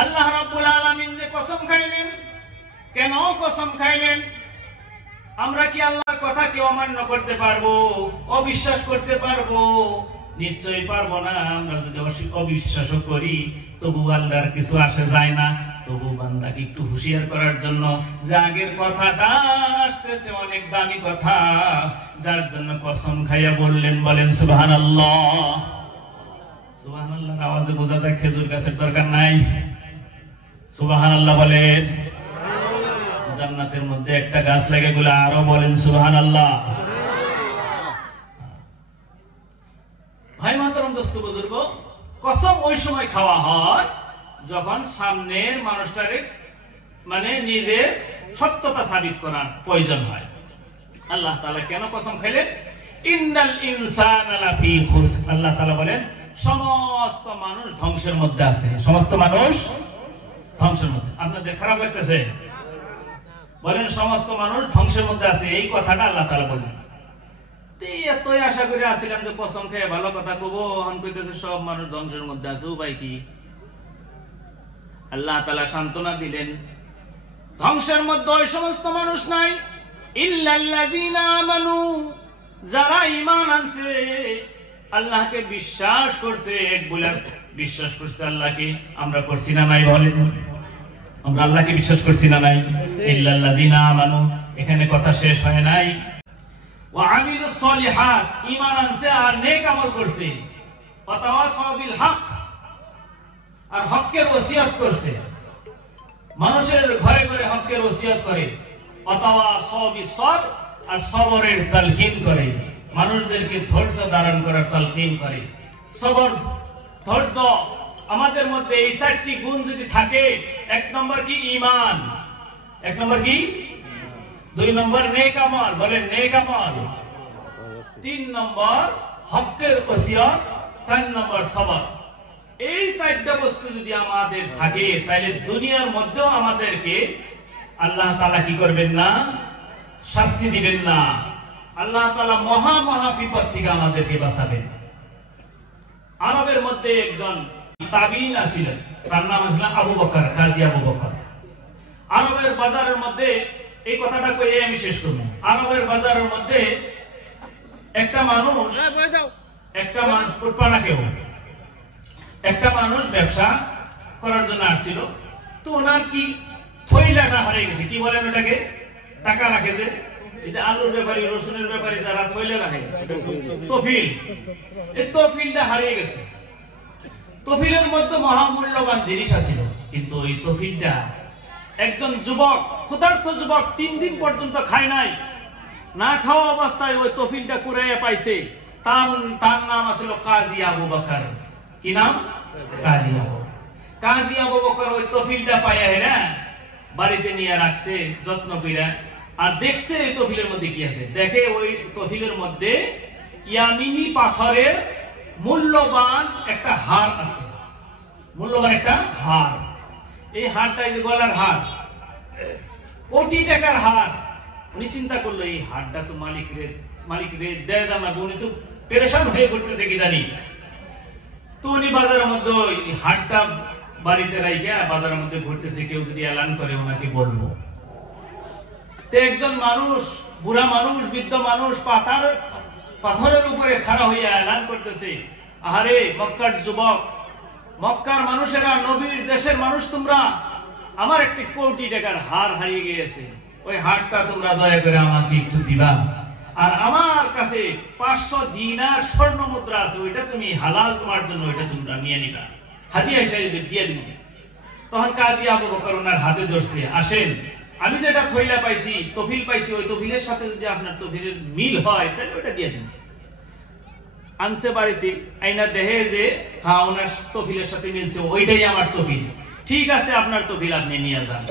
আল্লাহ রাব্বুল আলামিন যে কসম খাইলেন, কেন কসম খাইলেন? আমরা কি আল্লাহর কথা কি অমান্য করতে পারবো, অবিশ্বাস করতে পারবো? নিশ্চয়ই পারবো না। আমরা যদি অবিশ্বাস করি তবু আল্লাহর কিছু আসে যায় না। তবু বান্দাকে একটু হুঁশিয়ার করার জন্য যে আগের কথাটা আসতেছে অনেক দামি কথা, যার জন্য কসম খাইয়া বললেন। বলেন সুবহানাল্লাহ। সুবহানাল্লাহর আওয়াজে বোঝা যায় খেজুর গাছের দরকার নাই। সুবহানাল্লাহ বলেন। জান্নাতের মধ্যে একটা গাছ লাগে বলে আরো বলেন সুবহানাল্লাহ। ভাই মাতরম দোস্ত বুজুর্গ, কসম ওই সময় খাওয়া হয় যখন সামনের মানুষটারে মানে নিজের সত্যতা সাবিত করার প্রয়োজন হয়। আল্লাহ তাআলা কেন কসম খাইলেন? ইন্নাল ইনসানা লাফি খুসর। আল্লাহ তাআলা বলেন সমস্ত মানুষ ধ্বংসের মধ্যে আছে। সমস্ত মানুষ ধ্বংসের মধ্যে। আপনাদের খারাপ লাগতেছে? বলেন সমস্ত মানুষ ধ্বংসের মধ্যে আছে, এই কথাটা আল্লাহ তাআলা বললেন। এতই আশা করে আসছিলাম যে কসম খেয়ে ভালো কথা কব, হন কইতেছে সব মানুষ ধ্বংসের মধ্যে আছে। উপায় কি? আল্লাহ তাআলা সান্ত্বনা দিলেন, ধ্বংসের মধ্যে ওই সমস্ত মানুষ নাই, ইল্লাল্লাযীনা আমানু, যারা ঈমান আনছে, আল্লাহকে বিশ্বাস করছে। এক বলে বিশ্বাস করছে আল্লাহকে। আমরা করছি না নাই? বলেন আমরা আল্লাহকে বিশ্বাস করছি না নাই? ইল্লাল্লাযীনা আমানু, এখানে কথা শেষ হয় নাই। ওয়া আমিলুস সলিহাত, ঈমান আনছে আর নেক আমল করছে। ওয়া তাওয়াসাউ বিল হক, আর হকের ওসিয়ত করছে। মানুষের ঘরে ঘরে হকের ওসিয়ত করে। ওয়া তাওয়াসাউ বিস সবর, আর সবরের তালকিন করে। মানুষদেরকে ধৈর্য ধারণ করার তালকিন করে। সবর, ধৈর্য, আমাদের মধ্যে এই 4টি গুণ যদি থাকে, 1 নম্বর কি? ঈমান। 1 নম্বর কি? 2 নম্বর নেক আমল। বলেন নেক আমল। 3 নম্বর হকের ওসিয়ত। 4 নম্বর সবর। এই 4টা বস্তু যদি আমাদের থাকে, তাহলে দুনিয়ার মধ্যেও আমাদেরকে আল্লাহ তাআলা কি করবেন না? শাস্তি দিবেন না। আল্লাহ তাআলা মহা মহা বিপদ থেকে আমাদেরকে বাঁচাবেন। আরবের মধ্যে একজন তাবিঈন ছিলেন, তার নাম ছিল আবু বকর, কাজী আবু বকর। আরবের বাজারের মধ্যে, এই কথাটা কইয়ে আমি শেষ করব। আরবের বাজারের মধ্যে একটা মানুষ ব্যবসা করার জন্য আসছিল। তো ওনার কি থইলাটা হারিয়ে গেছে। কি বলেন ওটাকে? টাকা রাখে যে, এই যে আলুর ব্যাপারী, রসুনের ব্যাপারী যারা থইলা রাখে, তফিল, এই তফিলটা হারিয়ে গেছে। তফিলের মধ্যে মহামূল্যবান জিনিস আছিল, কিন্তু ওই তফিলটা একজন যুবক, ক্ষুধার্ত যুবক, 3 দিন পর্যন্ত খায় নাই। না খাওয়া অবস্থায় ওই তফিলটা কুড়াইয়া পাইছে। তার নাম ছিল কাজী আবু বকর। কি নাম? কাজী আবু। কাজী আবু বকর ওই তফিলটা পাইয়া হেরা বাড়িতে নিয়ে রাখছে যত্ন কইরা। আর দেখছে এই তফিলের মধ্যে কি আছে। দেখে ওই তফিলের মধ্যে ইয়ামিনী পাথরের মূল্যবান একটা হার আছে। মূল্যবান একটা হার। এই হারটা, এই যে গলার হার, কোটি টাকার হার। উনি চিন্তা করলো এই হারটা তো মালিক রে দেয় না, উনি তো পেরেশান হয়ে পড়তেছে কি জানি। তো উনি বাজারের মধ্যে ওই হারটা বাড়িতে রাইখা বাজারের মধ্যে ঘুরতেছে। কেউ যদি এলান করে ওনাকে বলবো। তো একজন মানুষ, বুড়া মানুষ, বৃদ্ধ মানুষ, পাথরের উপরে খাড়া হইয়া এলান করতেছে, আহারে মক্কার যুবক, মক্কার মানুষেরা, নবীর দেশের মানুষ, তোমরা, আমার একটি কোটি টাকার হার হারিয়ে গিয়েছে। ওই হারটা তোমরা দয়া করে আমাকে একটু দিবা। আর আমার কাছে 500 দিনার স্বর্ণ মুদ্রা আছে, ওইটা তুমি হালাল, তোমার জন্য ওইটা তোমরা নিয়ে নিবা, হাদিয়া হিসেবে দিয়ে দিবে। তখন কাজী আবু বকর ওনার হাতে ধরছে, আসেন, আমি যেটা থইলা পাইছি, তফিল পাইছি, ওই তফিলের সাথে যদি আপনার তফিলের মিল হয় তাহলে ওইটা দিয়ে দিন। আনছে বাড়িতে, আইনা দেখে যে হ্যাঁ ওনার তফিলের সাথে মিলছে, ওইটাই আমার তফিল। ঠিক আছে, আপনার তফিল আপনি নিয়ে যান।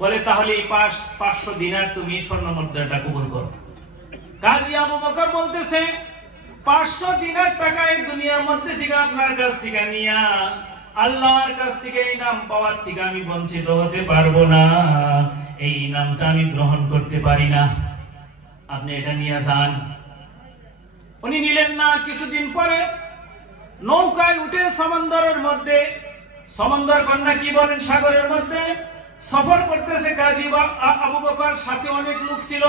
বলে তাহলে এই 500 দিনার তুমি স্বর্ণ মুদ্রাটা কবুল করো। কাজী আবু বকর বলতেছে, 500 দিনার টাকা এই দুনিয়ার মধ্যে থেকে আপনার কাছ থেকে নিয়া আল্লাহর কাছ থেকে ইনাম পাওয়ার থেকে আমি বঞ্চিত হতে পারবো না। এই ইনামটা আমি গ্রহণ করতে পারি না, আপনি এটা নিয়ে যান। উনি নিলেন না। কিছুদিন পরে নৌকায় উঠে সমুদ্রের মধ্যে সমন্দর কন্যা কি বলেন, সাগরের মধ্যে সফর করতেছে কাজী আবু বকর, সাথে অনেক লোক ছিল।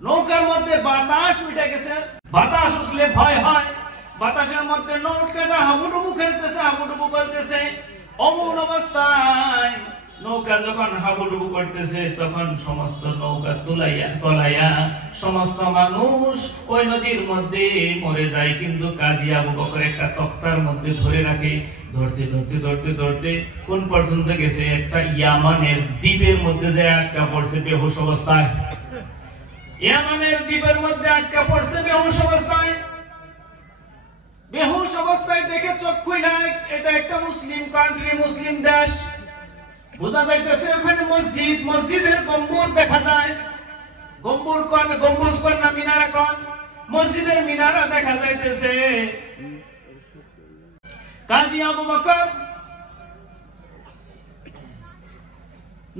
নৌকার মধ্যে বাতাস উঠে গেছে, বাতাস উঠলে ভয় হয়, বাতাসের মধ্যে নৌকাটা হাবুডুবু খেলতেছে, হাবুডুবু করতেছে। অমন অবস্থায় নৌকা যখন হাবুডুবু করতেছে, তখন সমস্ত নৌকা তলাইয়া সমস্ত মানুষ ওই নদীর মধ্যে মরে যায়। কিন্তু কাজী আবু বকর একটা তক্তার মধ্যে ধরে রাখে। ধরতে ধরতে ধরতে ধরতে কোন পর্যন্ত গেছে, একটা ইয়ামানের দ্বীপের মধ্যে যায় আটকা পড়ছে বেহুশ অবস্থায়। ইয়ামানের দ্বীপের মধ্যে আটকা পড়ছে বেহুশ অবস্থায়। বেহুশ অবস্থায় দেখে চোখ খুইলায়, এটা একটা মুসলিম কান্ট্রি, মুসলিম দেশ। বোঝা যাইতেছে ওখানে মসজিদ, মসজিদের গম্বুজ দেখা যায়। গম্বুজ কোন না মিনারা কোন, মসজিদের মিনারা দেখা যাইতেছে। কাজী আবু বকর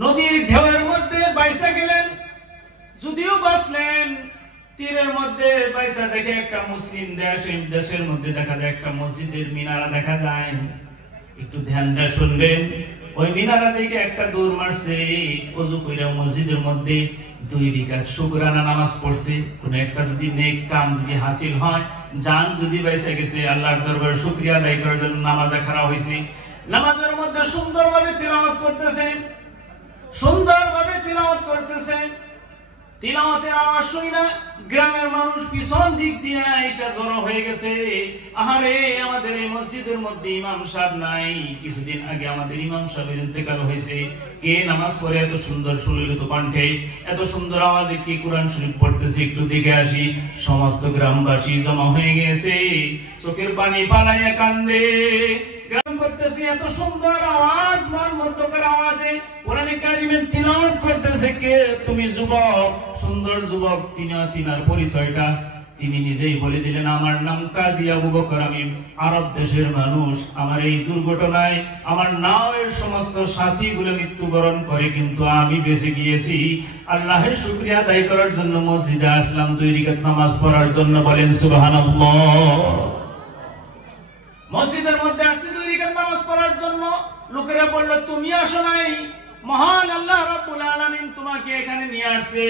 নদীর ঢেউয়ের মধ্যে বাইসা গেলেন, যদিও বাঁচলেন। তীরের মধ্যে বাইসা দেখে একটা মুসলিম দেশ, এই দেশের মধ্যে দেখা যায় একটা মসজিদের মিনারা দেখা যায়। একটু ধ্যান দিয়ে শুনবেন, ওই মিনারা দেখে একটা দৌড় মারছে, ওযু কইরা মসজিদের মধ্যে 2 রাকাত শুকরানা নামাজ পড়ছে। কোন একটা যদি নেক কাম যদি হাসিল হয়, জান যদি বাইসা গেছে, আল্লাহর দরবারে শুকরিয়া আদায় করার জন্য নামাজে খাড়া হইছে। নামাজের মধ্যে সুন্দরভাবে তিলাওয়াত করতেছে, সুন্দরভাবে তিলাওয়াত করতেছে। তিলাওয়াতের আওয়াজ শুনে গ্রামের মানুষ পিছন দিক দিয়ে এসে জড়ো হয়ে গেছে। আহারে, আমাদের এই মসজিদের মধ্যে ইমাম সাহেব নাই, কিছুদিন আগে আমাদের ইমাম সাহেবের ইন্তেকাল হয়েছে। কে নামাজ পড়ে এত সুন্দর সুললিত কণ্ঠে, এত সুন্দর আওয়াজে কি কোরআন শরীফ পড়তেছে, একটু দেখে আসি। সমস্ত গ্রামবাসী জমা হয়ে গেছে, চোখের পানি পালাইয়া কান্দে। গান করতেছে, এত সুন্দর আওয়াজ, মন মুগ্ধকর আওয়াজে কোরআনে কারিমের তিলাওয়াত করতেছে কে? তুমি যুবক, সুন্দর যুবক। তিনার পরিচয়টা তিনি নিজেই বলে দিলেন, আমার নাম কাজী আবু বকর, আমি আরব দেশের মানুষ। আমার এই দুর্ঘটনায় আমার নাওয়ের সমস্ত সাথীগুলো মৃত্যুবরণ করে, কিন্তু আমি বেঁচে গিয়েছি। আল্লাহের শুকরিয়া আদায় করার জন্য মসজিদে আসলাম 2 রাকাত নামাজ পড়ার জন্য। বলেন সুবহানাল্লাহ। মসজিদের মধ্যে আসছে 2 রাকাত নামাজ পড়ার জন্য। লোকেরা বলল, তুমি আসো নাই, মহান আল্লাহ রাব্বুল আলামিন তোমাকে এখানে নিয়ে আসছে।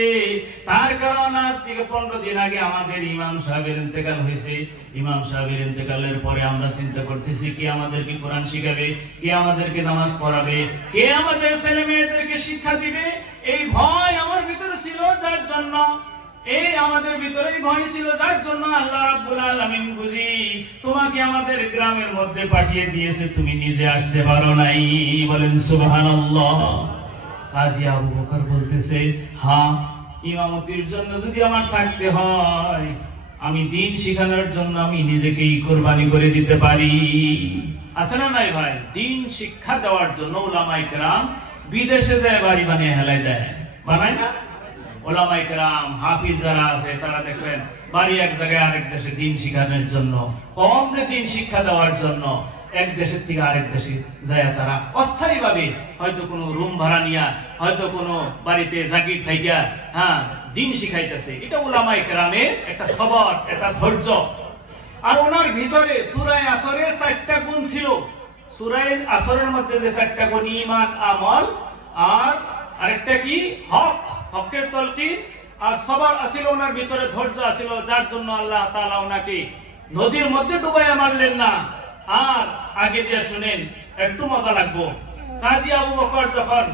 তার কারণ আজ থেকে 15 দিন আগে আমাদের ইমাম সাহেবের ইন্তেকাল হয়েছে। ইমাম সাহেবের ইন্তেকালের পরে আমরা চিন্তা করতেছি, কে আমাদেরকে কোরআন শিখাবে, কে আমাদেরকে নামাজ পড়াবে, কে আমাদের ছেলে মেয়েদেরকে শিক্ষা দিবে। এই ভয় আমার ভিতরে ছিল, যার জন্য আমাদের ভিতরে ভয় ছিল, যার জন্য আল্লাহ রাব্বুল আলামিন বুঝি তোমাকে আমাদের গ্রামের মধ্যে পাঠিয়ে দিয়েছে, তুমি নিজে আসতে পারো নাই। বলেন সুবহানাল্লাহ। কাজী আবু বকর বলতেছে, হ্যাঁ, ইমামতির জন্য যদি আমার থাকতে হয়, আমি দ্বীন শিখানোর জন্য আমি নিজেকেই কুরবানি করে দিতে পারি। আছে না নাই ভাই? দ্বীন শিক্ষা দেওয়ার জন্য উলামায়ে কেরাম বিদেশে যায় বাড়ি বানিয়ে হেলাই দেয়, বানায় না? ওলামায়ে কেরাম হাফিজ যারা আছে, তারা দেখবেন বাড়ি এক জায়গায় আরেক দেশে দ্বীন শিখানোর জন্য, কমরে দ্বীন শিক্ষা দেওয়ার জন্য এক দেশের থেকে আরেক দেশে যায়। তারা অস্থায়ীভাবে হয়তো কোনো রুম ভাড়া নিয়া, হয়তো কোনো বাড়িতে জাগির থাইকা দ্বীন শিখাইতেছে। এটা উলামায়ে কেরামের একটা সবর, একটা ধৈর্য। আর ওনার ভিতরে সূরা আসরের 4টা গুণ ছিল। সূরা আসরের মধ্যে যে 4টা গুণ, ঈমান, আমল আর আরেকটা কি, হক, হকের তালকিন আর সবর আছিল ওনার ভিতরে, ধৈর্য আছিল, যার জন্য আল্লাহ তাআলা ওনাকে নদীর মধ্যে ডুবাইয়া মারলেন না। আর আগে দিয়ে শুনেন, একটু মজা লাগবো। কাজী আবু বকর যখন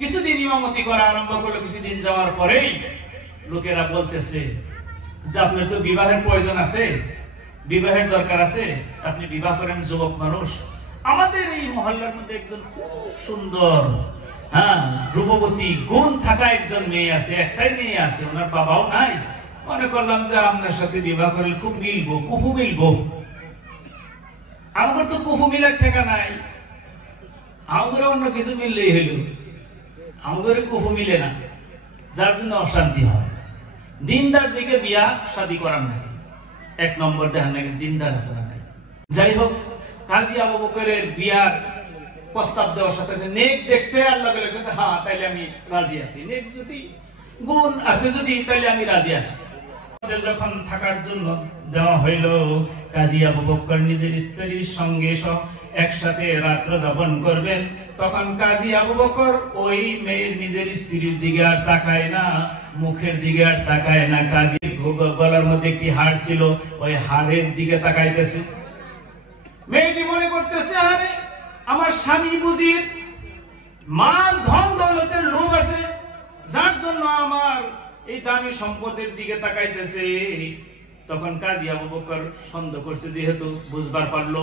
কিছুদিন ইমামতি করা আরম্ভ করলো, কিছুদিন যাওয়ার পরেই লোকেরা বলতেছে যে আপনার তো বিবাহের প্রয়োজন আছে, বিবাহের দরকার আছে, আপনি বিবাহ করেন, যুবক মানুষ। আমাদের এই মহল্লার মধ্যে একজন খুব সুন্দর, রূপবতী, গুণ থাকা একজন মেয়ে আছে, একটাই মেয়ে আছে, ওনার বাবাও নাই। মনে করলাম যে আপনার সাথে বিবাহ করলে খুব মিলবো, কুহু মিলবো। আমার তো কুহু মিলার ঠেকা নাই, আমাদের অন্য কিছু মিললেই হইল, আমাদের কুহু মিলে না, যার জন্য অশান্তি হয়। দিনদার দিকে বিয়া শাদী করার নাকি 1 নম্বর দেখার নাকি দিনদার আছে না। যাই হোক, কাজী আবু বকরের বিয়ার প্রস্তাব দেওয়ার সাথে নেক দেখছে, আল্লাহ বলে, হ্যাঁ তাইলে আমি রাজি আছি, নেক যদি গুণ আছে যদি, তাইলে আমি রাজি আছি। যখন থাকার জন্য দেওয়া হইল, কাজী আবু বকর নিজের স্ত্রীর সঙ্গে একসাথে রাত্র যাপন করবেন। তখন কাজী আবু বকর ওই মেয়ের নিজের স্ত্রীর দিকে আর তাকায় না, মুখের দিকে আর তাকায় না। কাজীর গলার মধ্যে একটি হাড় ছিল, ওই হাড়ের দিকে তাকাইতেছে। মেয়েটি মনে করতেছে, আরে আমার স্বামী বুঝি মান ধন দৌলতের লোভ আছে, যার জন্য আমার এই দামি সম্পদের দিকে তাকাইতেছে। তখন কাজী আবু বকর সন্দেহ করছে, যেহেতু বুঝবার পারলো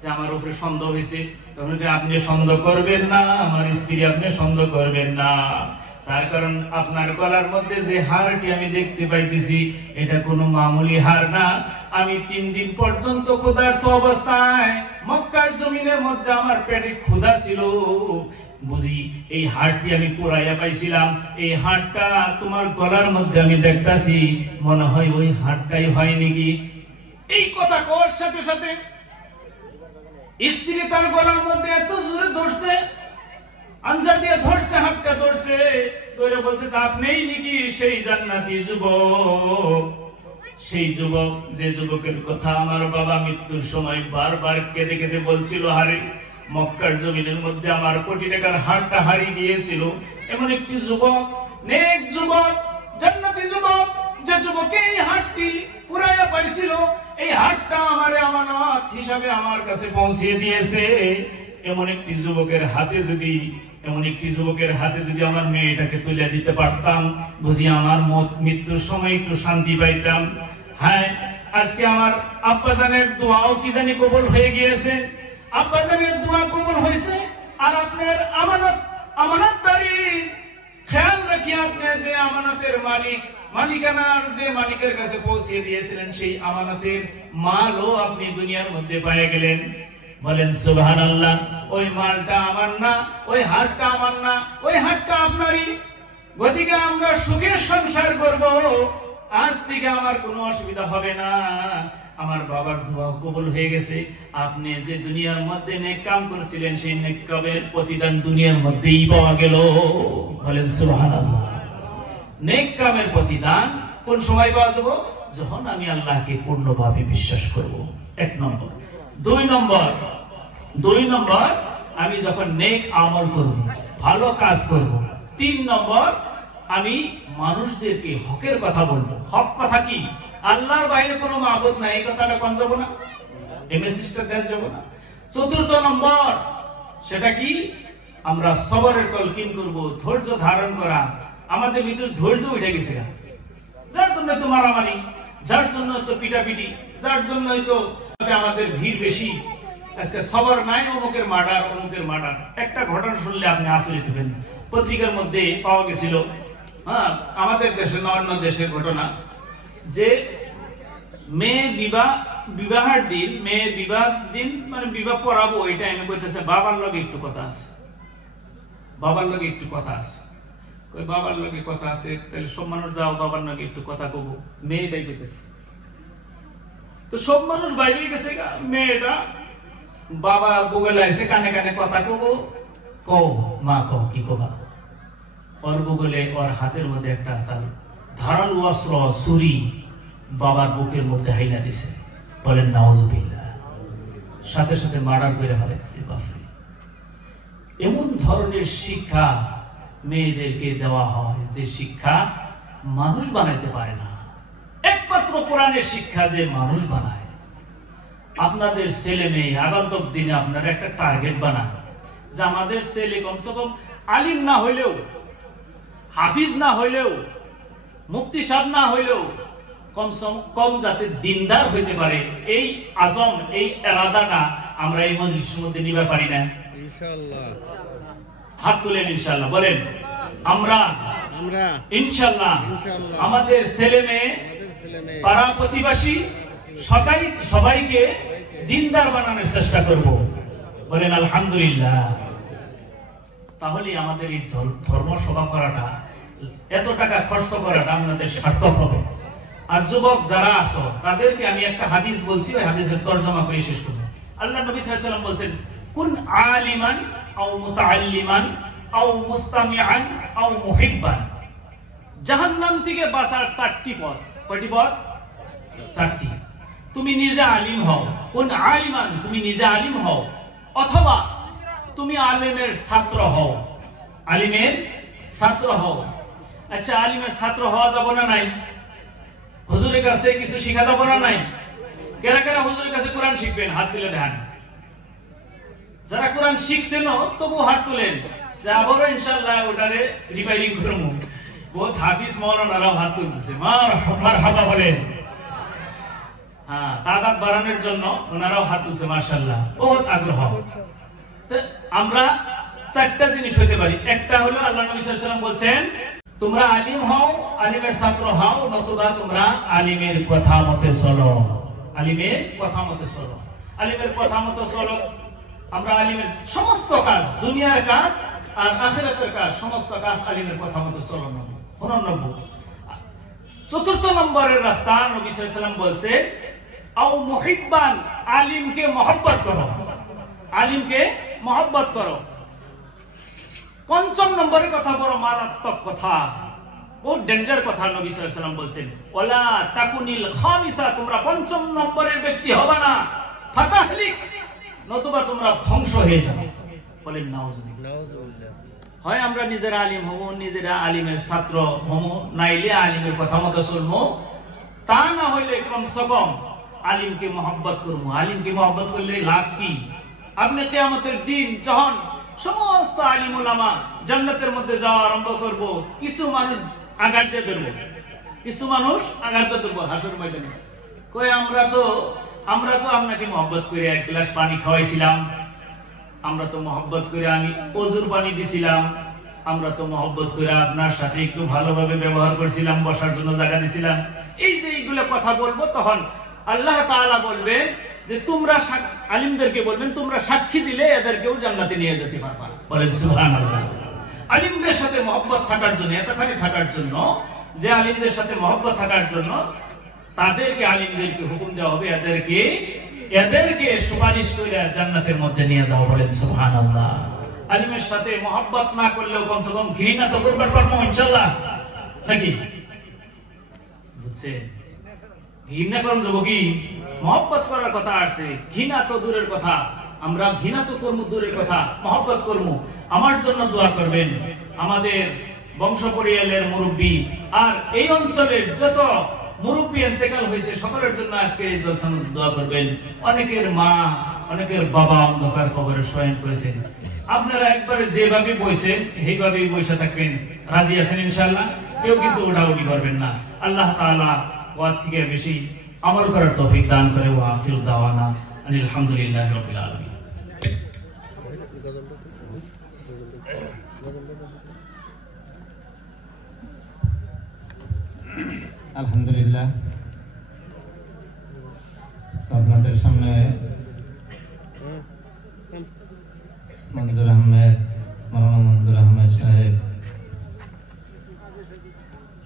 যে আমার উপরে সন্দেহ হয়েছে, তখন আপনি সন্দেহ করবেন না আমার স্ত্রী, আপনি সন্দেহ করবেন না। তার কারণ আপনার গলার মধ্যে যে হাড়টি আমি দেখতে পাইতেছি এটা কোনো মামুলি হাড় না। আমি 3 দিন পর্যন্ত ক্ষুধার্ত অবস্থায় মক্কার জমিনের মধ্যে আমার পেটে ক্ষুধা ছিল, বুঝি এই হাড়টি আমি কুড়াইয়া পাইছিলাম। এই হাড়টা তোমার গলার মধ্যে আমি দেখতাছি, মনে হয় ওই হাড়টাই হয় নাকি। এই কথা কর সাথে সাথে স্ত্রী তার গলার মধ্যে এত জোরে ধরছে, আঞ্জা দিয়ে ধরছে, হাতটা ধরছে, ধরে বলতেছে, আপনিই নাকি সেই জান্নাতি যুবক, সেই যুবক যে যুবকের কথা আমার বাবা মৃত্যুর সময় বারবার কেঁদে কেঁদে বলছিল, হারে মক্কার জমিনের মধ্যে আমার কোটি টাকার হাড়টা হারিয়ে গিয়েছিল। এমন একটি যুবক, নেক যুবক, জান্নাতি যুবক, যে যুবক এই হাড়টি কুড়াইয়া পাইছিল, এই হাড়টা আমারে আমানত হিসাবে আমার কাছে পৌঁছিয়ে দিয়েছে। এমন একটি যুবকের হাতে যদি আমার মেয়েটাকে তুলে দিতে পারতাম, বুঝি আমার মৃত্যুর সময় একটু শান্তি পাইতাম। হ্যাঁ, আজকে আমার আব্বাজানের দোয়াও কি জানি কবুল হয়ে গিয়েছে, আব্বাজানের দোয়া কবুল হয়েছে। আর আপনার আমানতদারি খেয়াল রাখি, আপনি যে আমানতের মালিকানার যে মালিকের কাছে পৌঁছে দিয়েছিলেন, সেই আমানতের মালও আপনি দুনিয়ার মধ্যে পেয়ে গেলেন। বলেন সুবহানাল্লাহ। ওই মালটা আমার না, ওই হাড়টা আমার না, ওই হাড়টা আপনারই। গতিকে আমরা সুখের সংসার করব, আজ থেকে আমার কোনো অসুবিধা হবে না। আমার বাবার দোয়া কবুল হয়ে গেছে। আপনি যে দুনিয়ার মধ্যে নেক কাম করেছিলেন, সেই নেক কামের প্রতিদান দুনিয়ার মধ্যেই পাওয়া গেল। বলেন সুবহানাল্লাহ। নেক কামের প্রতিদান কোন সময় পাওয়া যাবে? যখন আমি আল্লাহকে পূর্ণভাবে বিশ্বাস করব। 1 নম্বর। 2 নম্বর আমি যখন নেক আমল করব, ভালো কাজ করব। 3 নম্বর আমি মানুষদেরকে হকের কথা বলবো। হক কথা কি? আল্লাহর বাইরে কোনো মাবুদ নাই, এই কথাটা কোন যাব না, এই মেসেজটা দেন যাব না। 4 নম্বর সেটা কি? আমরা সবরের তলকিন করব, ধৈর্য ধারণ করা। আমাদের ভিতর ধৈর্য উঠে গেছে, যার জন্য তো মারামারি, যার জন্য তো পিটাপিটি, যার জন্যই তো আমাদের ভিড় বেশি। আজকে সবর নাই, অমুকের মার্ডার। একটা ঘটনা শুনলে আপনি আশ্চর্য হবেন। পত্রিকার মধ্যে পাওয়া গেছিল, হ্যাঁ, আমাদের দেশে না অন্য দেশের ঘটনা, যে মেয়ে বিবাহের দিন মানে বিবাহ পড়াবো, ওই টাইমে বলতেছে বাবার লগে একটু কথা আছে। বাবার লগে কথা আছে, তাহলে সব মানুষ যাও বাবার লগে একটু কথা কব। মেয়েটাই বলতেছে, তো সব মানুষ বাইরে গেছে, মেয়েটা বাবা বগলে আছে, কানে কানে কথা কব। কও মা, কও কি কবা? ওর বগলে, ওর হাতের মধ্যে একটা ধারালো অস্ত্র, ছুরি বাবার বুকের মধ্যে হাইলা দিছে। বলেন নাউজুবিল্লাহ। সাথে সাথে মার্ডার করে ফেলেছে। এমন ধরনের শিক্ষা মেয়েদেরকে দেওয়া হয়, যে শিক্ষা মানুষ বানাইতে পারে না। একমাত্র কোরআনের শিক্ষা যে মানুষ বানায়। আপনাদের ছেলে মেয়ে আগন্তুক দিনে আপনারা একটা টার্গেট বানান, যে আমাদের ছেলে কমসে কম আলিম না হইলেও, হাফিজ না হইলেও, মুফতি সাহেব না হইলেও, কমসে কম যাতে দিনদার হইতে পারে। এই আজম, এই এরাদাটা আমরা এই মজলিসের মধ্যে নিতে পারি না? ইনশাআল্লাহ। হাত তুলেন ইনশাআল্লাহ। বলেন আমরা ইনশাআল্লাহ আমাদের ছেলে মেয়ে, পাড়া প্রতিবেশী সবাইকে দিনদার বানানোর চেষ্টা করব। বলেন আলহামদুলিল্লাহ। তাহলে আমাদের এই ধর্ম সভা করাটা, এত টাকা খরচ করাটা আমাদের সার্থক হবে। আর যুবক যারা আছো তাদেরকে আমি একটা হাদিস বলছি, ওই হাদিসের তরজমা করে শেষ করব। আল্লাহ নবী সাল্লাল্লাহু আলাইহি ওয়াসাল্লাম বলেন, কুন আলিমান আও মুতাআল্লিমান আও মুস্তামিআন আও মুহিব্বান। জাহান্নাম থেকে বাঁচার 4টি পথ। কয়টি পথ? 4টি। তুমি নিজে আলিম হও, কোন আলিমান, তুমি নিজে আলিম হও, অথবা তুমি আলিমের ছাত্র হও, আলিমের ছাত্র হও। আচ্ছা, আলিমের ছাত্র হওয়া যাব না নাই? হুজুরের কাছে কিছু শেখা যাব না নাই? কেরা কেরা হুজুরের কাছে কোরআন শিখবেন? হাত তুলে দেন। যারা কোরআন শিখছেন তবু হাত তুলেন, যে আবারও ইনশাআল্লাহ ওটারে রিপেয়ারিং করবো। বহুত হাফিজ মাওলানারাও হাত তুলতেছে, মারহাবা বলেন। হ্যাঁ, তাদাত বাড়ানোর জন্য ওনারাও হাত তুলছে, মাশাআল্লাহ, বহুত আগ্রহ। তো আমরা চারটা জিনিস হতে পারি। একটা হলো আল্লাহ নবী সাল্লাল্লাহু আলাইহি ওয়াসাল্লাম বলছেন, তোমরা আলিম হও, আলিমের ছাত্র হও, নতুবা তোমরা আলিমের কথা মতে চলো। আলিমের কথা মতে চলো, আলিমের কথা মতে চলো। আমরা আলিমের সমস্ত কাজ, দুনিয়ার কাজ আর আখিরাতের কাজ, সমস্ত কাজ আলিমের কথা মতে চলো না। চতুর্থ নম্বরের রাস্তা নবী সাল্লাল্লাহু আলাইহি ওয়াসাল্লাম বলছে, আও মুহিব্বান, আলিমকে মহব্বত করো, আলিমকে মহব্বত করো। পঞ্চম নম্বরের কথা বড় মারাত্মক কথা, বহুত ডেঞ্জার কথা। নবী সাল্লাল্লাহু আলাইহি ওয়াসাল্লাম বলছেন, ওয়ালা তাকুনিল খামিসা, তোমরা পঞ্চম নম্বরের ব্যক্তি হবে না, ফাতাহলিক, নতুবা তোমরা ধ্বংস হয়ে যাবে। বলেন নাউজুবিল্লাহ। হয় আমরা নিজেরা আলিম হব, নিজেরা আলিমের ছাত্র হব, নাইলে আলিমের কথা মতো চলবো, তা না হইলে কমসে কম আলিমকে মহব্বত করবো। আলিমকে মহব্বত করলে লাভ কি? আপনি কিয়ামতের দিন যখন সমস্ত আলিম উলামা জান্নাতের মধ্যে যাওয়া আরম্ভ করব, কিছু মানুষ আঘাত দিয়ে ধরবো, কিছু মানুষ আঘাত দিয়ে ধরবো হাসর ময়দানে, কই আমরা তো আপনাকে মহব্বত করে এক গ্লাস পানি খাওয়াইছিলাম, আমরা তো মহব্বত করে আমি ওজুর পানি দিছিলাম, আমরা তো মহব্বত করে আপনার সাথে একটু ভালোভাবে ব্যবহার করছিলাম, বসার জন্য জায়গা দিছিলাম। এই যে এইগুলো কথা বলবো, তখন আল্লাহ তাআলা বলবেন যে তোমরা আলিমদেরকে বলবেন, তোমরা সাক্ষী দিলে এদেরকেও জান্নাতে নিয়ে যেতে পারবা। বলেন সুবহানাল্লাহ। আলিমদের সাথে মহব্বত থাকার জন্য, এতখানি থাকার জন্য, যে আলিমদের সাথে মহব্বত থাকার জন্য তাদেরকে, আলিমদেরকে হুকুম দেওয়া হবে, এদেরকে সুপারিশ করে জান্নাতের মধ্যে নিয়ে যাওয়া। বলেন সুবহানাল্লাহ। আলিমের সাথে মহব্বত না করলেও কমসে কম ঘৃণা তো করবার পারবো ইনশাআল্লাহ, নাকি? বুঝছেন? ঘৃণা করুন যাবো কি? মহব্বত করার কথা আসছে, ঘৃণা তো দূরের কথা। আমরা ঘৃণা তো করবো দূরের কথা, মহব্বত করবো। আমার জন্য দোয়া করবেন, আমাদের বংশ পরিয়ালের মুরব্বী আর এই অঞ্চলের যত মুরব্বী ইন্তেকাল হয়েছে সকলের জন্য আজকে এই জলসার দোয়া করবেন। অনেকের মা, অনেকের বাবা অন্ধকার কবরে শয়ন করেছেন। আপনারা একবারে যেভাবে বসেন সেইভাবেই বসে থাকবেন। রাজি আছেন ইনশাআল্লাহ? কেউ কিন্তু ওঠাউঠি করবেন না। আল্লাহ তাআলা ওয়ার থেকে বেশি আমল করার তৌফিক দান করে। ওয়া আখিরু দাওয়ানা আলহামদুলিল্লাহি রাব্বিল আলামিন। আলহামদুলিল্লাহ, আপনাদের সামনে মঞ্জুর আহমেদ, মাওলানা মঞ্জুর আহমেদ সাহেব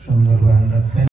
সুন্দর বয়ান রাখছেন।